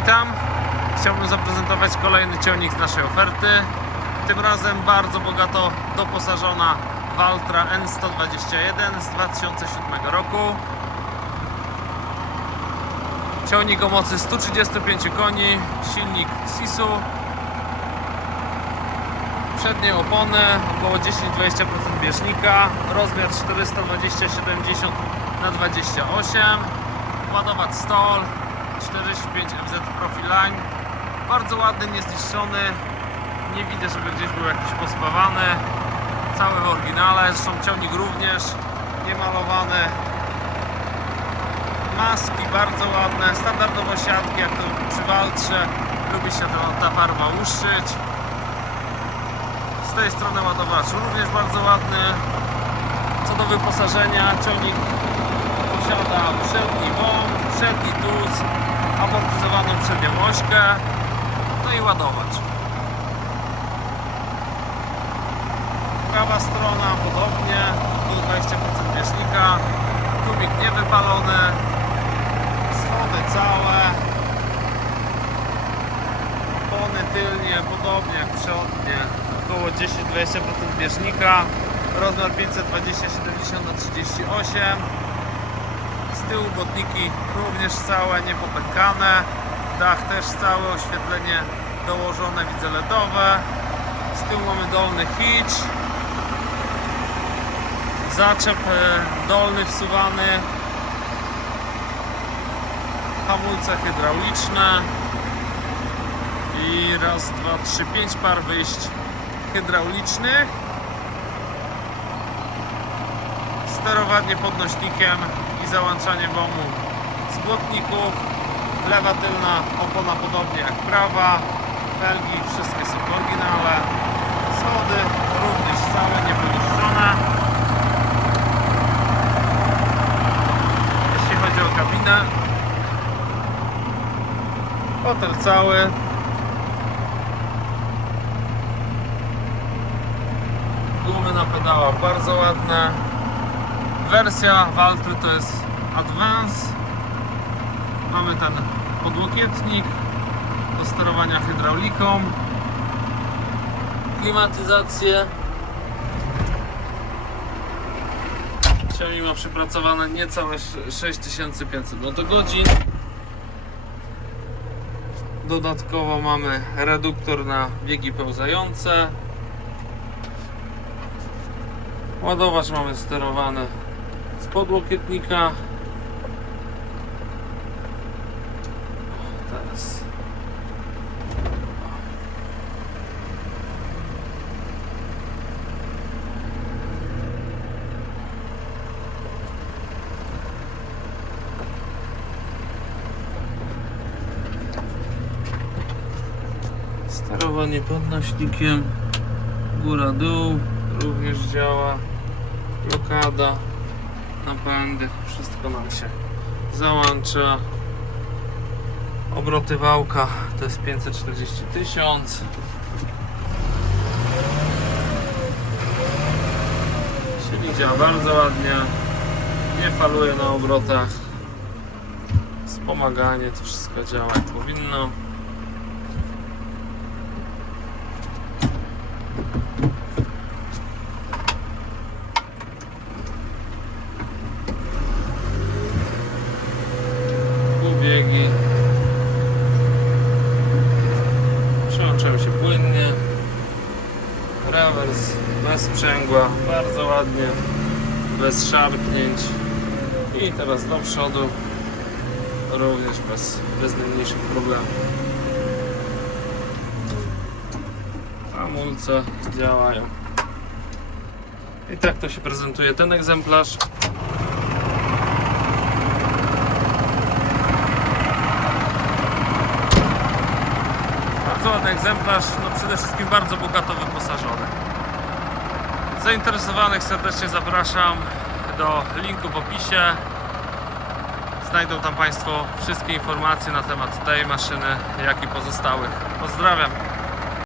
Witam. Chciałbym zaprezentować kolejny ciągnik z naszej oferty. Tym razem bardzo bogato doposażona Valtra N121 z 2007 roku. Ciągnik o mocy 135 koni, silnik Sisu. Przednie opony, około 10-20% bieżnika, rozmiar 420-70 na 28 ładować stol 45 MZ Profiline bardzo ładny, niezniszczony. Nie widzę, żeby gdzieś był jakiś pospawany. Cały w oryginale, zresztą ciągnik również niemalowany. Maski bardzo ładne standardowo siatki jak to przy Waltrze lubi się ta, ta farba łuszczyć z tej strony ładowacz również bardzo ładny. Co do wyposażenia ciągnik posiada przedni wąt, przedni tuz, amortyzowaną przednią ośkę, no i ładowacz. Prawa strona podobnie, tu 20% bieżnika, tubik niewypalony, schody całe, opony tylnie podobnie jak przodnie, około 10-20% bieżnika, rozmiar 520-70 na 38 z tyłu botniki również całe, niepopękane. Dach też całe, oświetlenie dołożone, widzę LEDowe. Z tyłu mamy dolny hitch. Zaczep e, dolny wsuwany. Hamulce hydrauliczne. I raz, dwa, trzy, pięć par wyjść hydraulicznych. Sterowanie podnośnikiem i załączanie WOMU z błotników. Lewa tylna opona podobnie jak prawa. Felgi wszystkie są w oryginale. Schody również całe, nieponiszczone. Jeśli chodzi o kabinę, hotel cały. Gumy na bardzo ładne. Wersja Valtry to jest Advance. Mamy ten podłokietnik do sterowania hydrauliką. Klimatyzację. Ciągnik ma przepracowane niecałe 6500 godzin. Dodatkowo mamy reduktor na biegi pełzające. Ładowacz mamy sterowany z podłokietnika. Teraz. Sterowanie podnośnikiem góra-dół również działa blokada napędy, wszystko nam się załącza. Obroty wałka to jest 540 tysiąc. Silnik działa bardzo ładnie nie faluje na obrotach. Wspomaganie to wszystko działa jak powinno biegi. Przełączają się płynnie. Rewers bez sprzęgła, bardzo ładnie, bez szarpnięć. I teraz do przodu również bez, bez najmniejszych problemów. Hamulce działają. I tak to się prezentuje ten egzemplarz. Bardzo ładny egzemplarz, no przede wszystkim bardzo bogato wyposażony. Zainteresowanych serdecznie zapraszam do linku w opisie. Znajdą tam Państwo wszystkie informacje na temat tej maszyny, jak i pozostałych. Pozdrawiam.